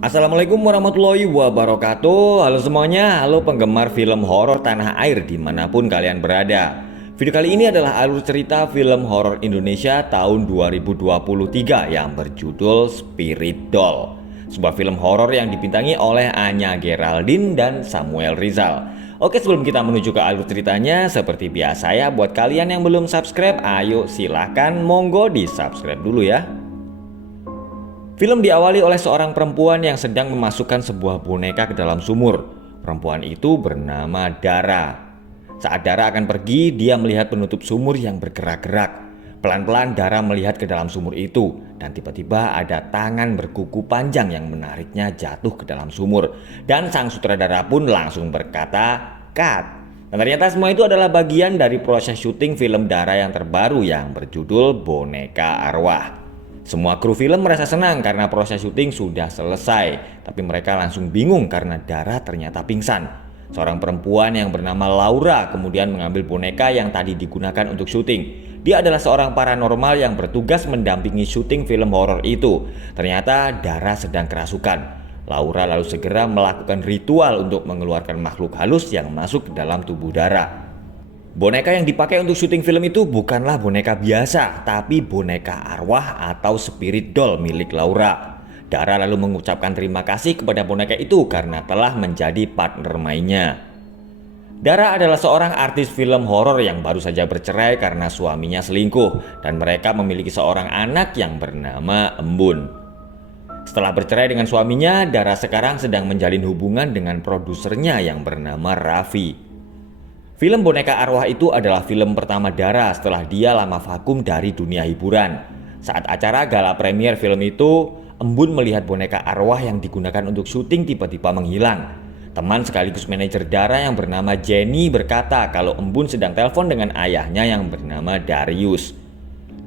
Assalamualaikum warahmatullahi wabarakatuh. Halo semuanya, halo penggemar film horor tanah air dimanapun kalian berada. Video kali ini adalah alur cerita film horor Indonesia tahun 2023 yang berjudul Spirit Doll. Sebuah film horor yang dibintangi oleh Anya Geraldine dan Samuel Rizal. Oke, sebelum kita menuju ke alur ceritanya, seperti biasa ya, buat kalian yang belum subscribe, ayo silahkan monggo di subscribe dulu ya. Film diawali oleh seorang perempuan yang sedang memasukkan sebuah boneka ke dalam sumur. Perempuan itu bernama Dara. Saat Dara akan pergi, dia melihat penutup sumur yang bergerak-gerak. Pelan-pelan Dara melihat ke dalam sumur itu, dan tiba-tiba ada tangan berkuku panjang yang menariknya jatuh ke dalam sumur. Dan sang sutradara pun langsung berkata, "Cut." Dan ternyata semua itu adalah bagian dari proses syuting film Dara yang terbaru yang berjudul Boneka Arwah. Semua kru film merasa senang karena proses syuting sudah selesai, tapi mereka langsung bingung karena Dara ternyata pingsan. Seorang perempuan yang bernama Laura kemudian mengambil boneka yang tadi digunakan untuk syuting. Dia adalah seorang paranormal yang bertugas mendampingi syuting film horor itu. Ternyata Dara sedang kerasukan. Laura lalu segera melakukan ritual untuk mengeluarkan makhluk halus yang masuk ke dalam tubuh Dara. Boneka yang dipakai untuk syuting film itu bukanlah boneka biasa, tapi boneka arwah atau spirit doll milik Laura. Dara lalu mengucapkan terima kasih kepada boneka itu karena telah menjadi partner mainnya. Dara adalah seorang artis film horor yang baru saja bercerai karena suaminya selingkuh, dan mereka memiliki seorang anak yang bernama Embun. Setelah bercerai dengan suaminya, Dara sekarang sedang menjalin hubungan dengan produsernya yang bernama Raffi. Film Boneka Arwah itu adalah film pertama Dara setelah dia lama vakum dari dunia hiburan. Saat acara gala premier film itu, Embun melihat boneka arwah yang digunakan untuk syuting tiba-tiba menghilang. Teman sekaligus manajer Dara yang bernama Jenny berkata kalau Embun sedang telepon dengan ayahnya yang bernama Darius.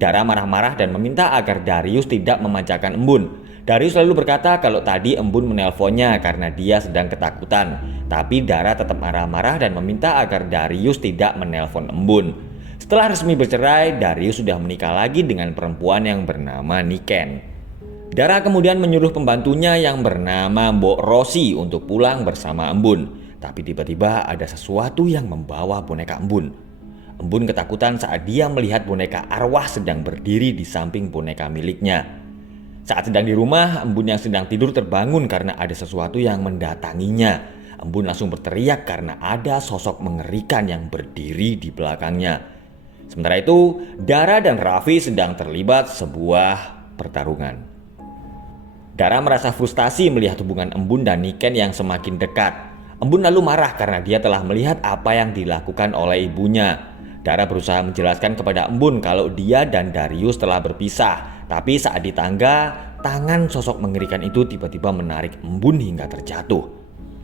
Dara marah-marah dan meminta agar Darius tidak memanjakan Embun. Darius lalu berkata kalau tadi Embun menelponnya karena dia sedang ketakutan. Tapi Dara tetap marah-marah dan meminta agar Darius tidak menelpon Embun. Setelah resmi bercerai, Darius sudah menikah lagi dengan perempuan yang bernama Niken. Dara kemudian menyuruh pembantunya yang bernama Mbok Rosi untuk pulang bersama Embun. Tapi tiba-tiba ada sesuatu yang membawa boneka Embun. Embun ketakutan saat dia melihat boneka arwah sedang berdiri di samping boneka miliknya. Saat sedang di rumah, Embun yang sedang tidur terbangun karena ada sesuatu yang mendatanginya. Embun langsung berteriak karena ada sosok mengerikan yang berdiri di belakangnya. Sementara itu, Dara dan Raffi sedang terlibat sebuah pertarungan. Dara merasa frustasi melihat hubungan Embun dan Niken yang semakin dekat. Embun lalu marah karena dia telah melihat apa yang dilakukan oleh ibunya. Dara berusaha menjelaskan kepada Embun kalau dia dan Darius telah berpisah. Tapi saat di tangga, tangan sosok mengerikan itu tiba-tiba menarik Embun hingga terjatuh.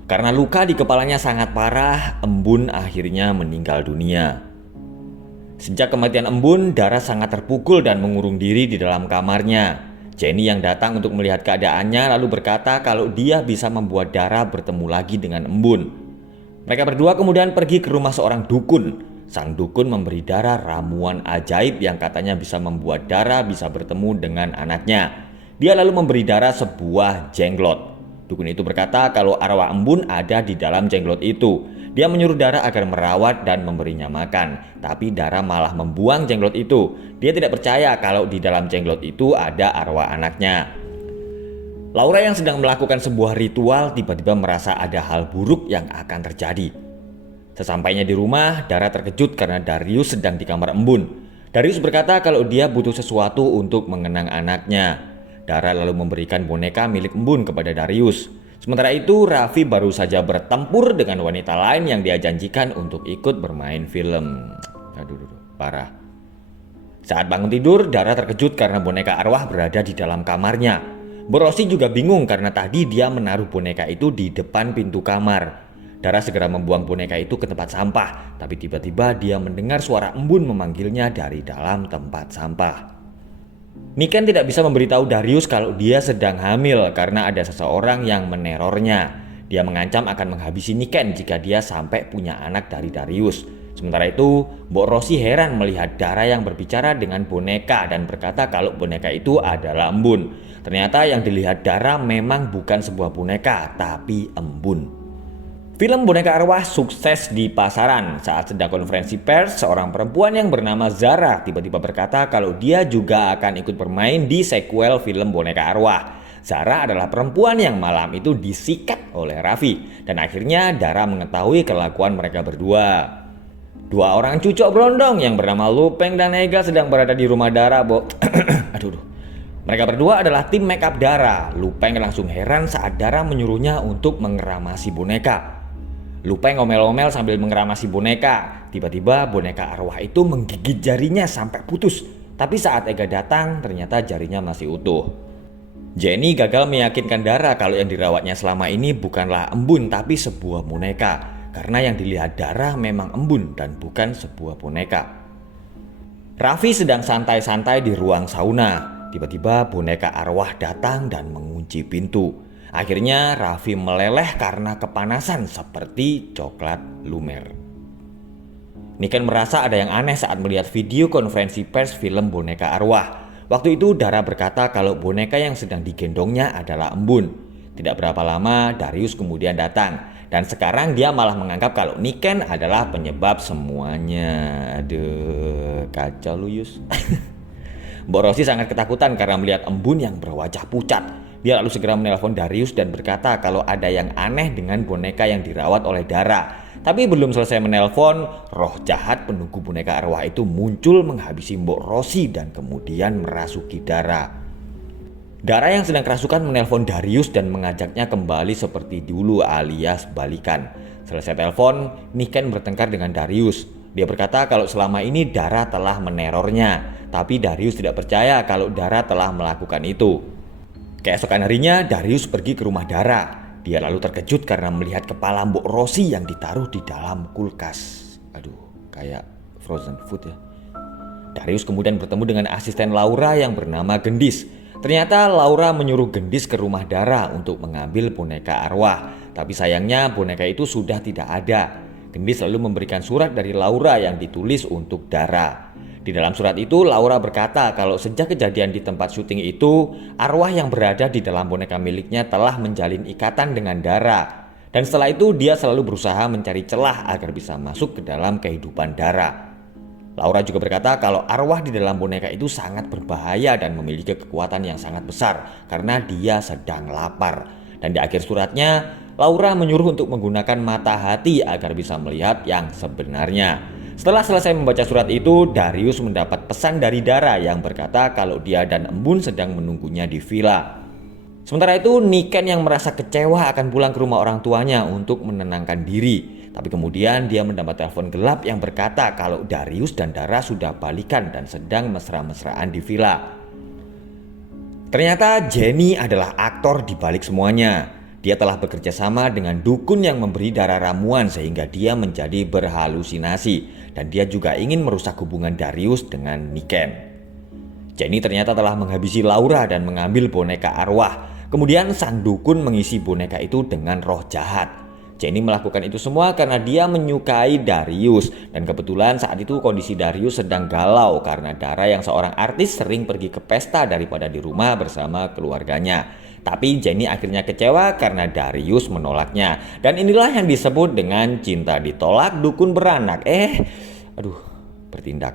Karena luka di kepalanya sangat parah, Embun akhirnya meninggal dunia. Sejak kematian Embun, Dara sangat terpukul dan mengurung diri di dalam kamarnya. Jenny yang datang untuk melihat keadaannya lalu berkata kalau dia bisa membuat Dara bertemu lagi dengan Embun. Mereka berdua kemudian pergi ke rumah seorang dukun. Sang dukun memberi Dara ramuan ajaib yang katanya bisa membuat Dara bisa bertemu dengan anaknya. Dia lalu memberi Dara sebuah jenglot. Dukun itu berkata kalau arwah Embun ada di dalam jenglot itu. Dia menyuruh Dara agar merawat dan memberinya makan. Tapi Dara malah membuang jenglot itu. Dia tidak percaya kalau di dalam jenglot itu ada arwah anaknya. Laura yang sedang melakukan sebuah ritual tiba-tiba merasa ada hal buruk yang akan terjadi. Sesampainya di rumah, Dara terkejut karena Darius sedang di kamar Embun. Darius berkata kalau dia butuh sesuatu untuk mengenang anaknya. Dara lalu memberikan boneka milik Embun kepada Darius. Sementara itu, Raffi baru saja bertempur dengan wanita lain yang dia janjikan untuk ikut bermain film. Aduh, parah. Saat bangun tidur, Dara terkejut karena boneka arwah berada di dalam kamarnya. Borosi juga bingung karena tadi dia menaruh boneka itu di depan pintu kamar. Dara segera membuang boneka itu ke tempat sampah, tapi tiba-tiba dia mendengar suara Embun memanggilnya dari dalam tempat sampah. Niken tidak bisa memberitahu Darius kalau dia sedang hamil karena ada seseorang yang menerornya. Dia mengancam akan menghabisi Niken jika dia sampai punya anak dari Darius. Sementara itu, Mbok Rosi heran melihat Dara yang berbicara dengan boneka dan berkata kalau boneka itu adalah Embun. Ternyata yang dilihat Dara memang bukan sebuah boneka, tapi embun. Film boneka arwah sukses di pasaran. Saat sedang konferensi pers, seorang perempuan yang bernama Zara tiba-tiba berkata kalau dia juga akan ikut bermain di sequel film boneka arwah. Zara adalah perempuan yang malam itu disikat oleh Raffi, dan akhirnya Dara mengetahui kelakuan mereka berdua. Dua orang cucok berondong yang bernama Lupeng dan Ega sedang berada di rumah Dara, Aduh. Mereka berdua adalah tim make up Dara. Lupeng langsung heran saat Dara menyuruhnya untuk mengeramasi boneka. Lupeng ngomel-ngomel sambil mengeramasi boneka. Tiba-tiba boneka arwah itu menggigit jarinya sampai putus. Tapi saat Ega datang, ternyata jarinya masih utuh. Jenny gagal meyakinkan Dara kalau yang dirawatnya selama ini bukanlah embun tapi sebuah boneka. Karena yang dilihat Dara memang embun dan bukan sebuah boneka. Raffi sedang santai-santai di ruang sauna. Tiba-tiba boneka arwah datang dan mengunci pintu. Akhirnya Raffi meleleh karena kepanasan seperti coklat lumer. Niken merasa ada yang aneh saat melihat video konferensi pers film boneka arwah. Waktu itu Dara berkata kalau boneka yang sedang digendongnya adalah embun. Tidak berapa lama Darius kemudian datang. Dan sekarang dia malah menganggap kalau Niken adalah penyebab semuanya. Aduh, kacau lu Yus. Mbok Rosi sangat ketakutan karena melihat embun yang berwajah pucat. Dia lalu segera menelpon Darius dan berkata kalau ada yang aneh dengan boneka yang dirawat oleh Dara. Tapi belum selesai menelpon, roh jahat penunggu boneka arwah itu muncul menghabisi Mbok Rosi dan kemudian merasuki Dara. Dara yang sedang kerasukan menelpon Darius dan mengajaknya kembali seperti dulu alias balikan. Selesai telepon, Niken bertengkar dengan Darius. Dia berkata kalau selama ini Dara telah menerornya. Tapi Darius tidak percaya kalau Dara telah melakukan itu. Keesokan harinya Darius pergi ke rumah Dara. Dia lalu terkejut karena melihat kepala Mbok Rosi yang ditaruh di dalam kulkas. Aduh, kayak frozen food ya. Darius kemudian bertemu dengan asisten Laura yang bernama Gendis. Ternyata Laura menyuruh Gendis ke rumah Dara untuk mengambil boneka arwah. Tapi sayangnya boneka itu sudah tidak ada. Gendis lalu memberikan surat dari Laura yang ditulis untuk Dara. Di dalam surat itu Laura berkata kalau sejak kejadian di tempat syuting itu, arwah yang berada di dalam boneka miliknya telah menjalin ikatan dengan Dara. Dan setelah itu dia selalu berusaha mencari celah agar bisa masuk ke dalam kehidupan Dara. Laura juga berkata kalau arwah di dalam boneka itu sangat berbahaya dan memiliki kekuatan yang sangat besar karena dia sedang lapar. Dan di akhir suratnya, Laura menyuruh untuk menggunakan mata hati agar bisa melihat yang sebenarnya. Setelah selesai membaca surat itu, Darius mendapat pesan dari Dara yang berkata kalau dia dan Embun sedang menunggunya di villa. Sementara itu, Niken yang merasa kecewa akan pulang ke rumah orang tuanya untuk menenangkan diri. Tapi kemudian dia mendapat telepon gelap yang berkata kalau Darius dan Dara sudah balikan dan sedang mesra-mesraan di villa. Ternyata Jenny adalah aktor di balik semuanya. Dia telah bekerja sama dengan dukun yang memberi Dara ramuan sehingga dia menjadi berhalusinasi. Dan dia juga ingin merusak hubungan Darius dengan Niken. Jenny ternyata telah menghabisi Laura dan mengambil boneka arwah. Kemudian sang dukun mengisi boneka itu dengan roh jahat. Jenny melakukan itu semua karena dia menyukai Darius. Dan kebetulan saat itu kondisi Darius sedang galau karena Dara yang seorang artis sering pergi ke pesta daripada di rumah bersama keluarganya. Tapi Jenny akhirnya kecewa karena Darius menolaknya. Dan inilah yang disebut dengan cinta ditolak dukun beranak. Bertindak.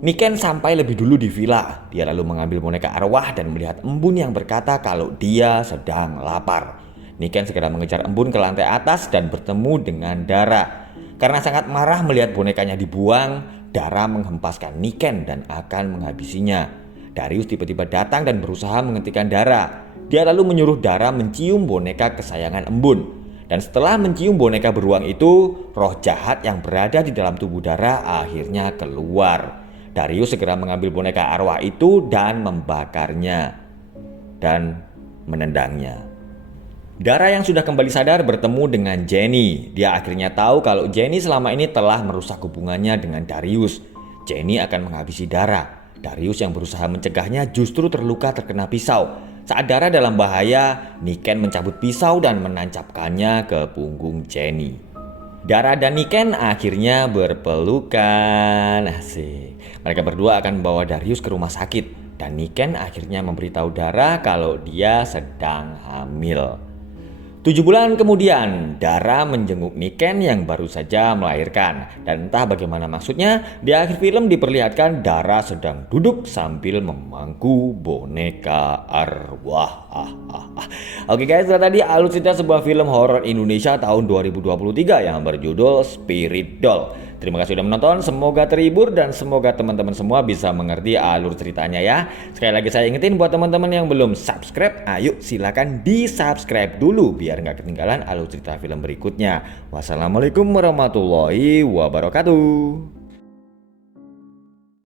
Niken sampai lebih dulu di villa. Dia lalu mengambil boneka arwah dan melihat Embun yang berkata kalau dia sedang lapar. Niken segera mengejar Embun ke lantai atas dan bertemu dengan Dara. Karena sangat marah melihat bonekanya dibuang, Dara menghempaskan Niken dan akan menghabisinya. Darius tiba-tiba datang dan berusaha menghentikan Dara. Dia lalu menyuruh Dara mencium boneka kesayangan Embun. Dan setelah mencium boneka beruang itu, roh jahat yang berada di dalam tubuh Dara akhirnya keluar. Darius segera mengambil boneka arwah itu dan membakarnya dan menendangnya. Dara yang sudah kembali sadar bertemu dengan Jenny. Dia akhirnya tahu kalau Jenny selama ini telah merusak hubungannya dengan Darius. Jenny akan menghabisi Dara. Darius yang berusaha mencegahnya justru terluka terkena pisau. Saat Dara dalam bahaya, Niken mencabut pisau dan menancapkannya ke punggung Jenny. Dara dan Niken akhirnya berpelukan. Asik. Mereka berdua akan membawa Darius ke rumah sakit. dan Niken akhirnya memberitahu Dara kalau dia sedang hamil. 7 bulan kemudian, Dara menjenguk Niken yang baru saja melahirkan. Dan entah bagaimana maksudnya, di akhir film diperlihatkan Dara sedang duduk sambil memangku boneka arwah. Oke guys, itu tadi alur cerita sebuah film horor Indonesia tahun 2023 yang berjudul Spirit Doll. Terima kasih sudah menonton, semoga terhibur dan semoga teman-teman semua bisa mengerti alur ceritanya ya. Sekali lagi saya ingetin buat teman-teman yang belum subscribe, ayo silakan di subscribe dulu biar nggak ketinggalan alur cerita film berikutnya. Wassalamualaikum warahmatullahi wabarakatuh.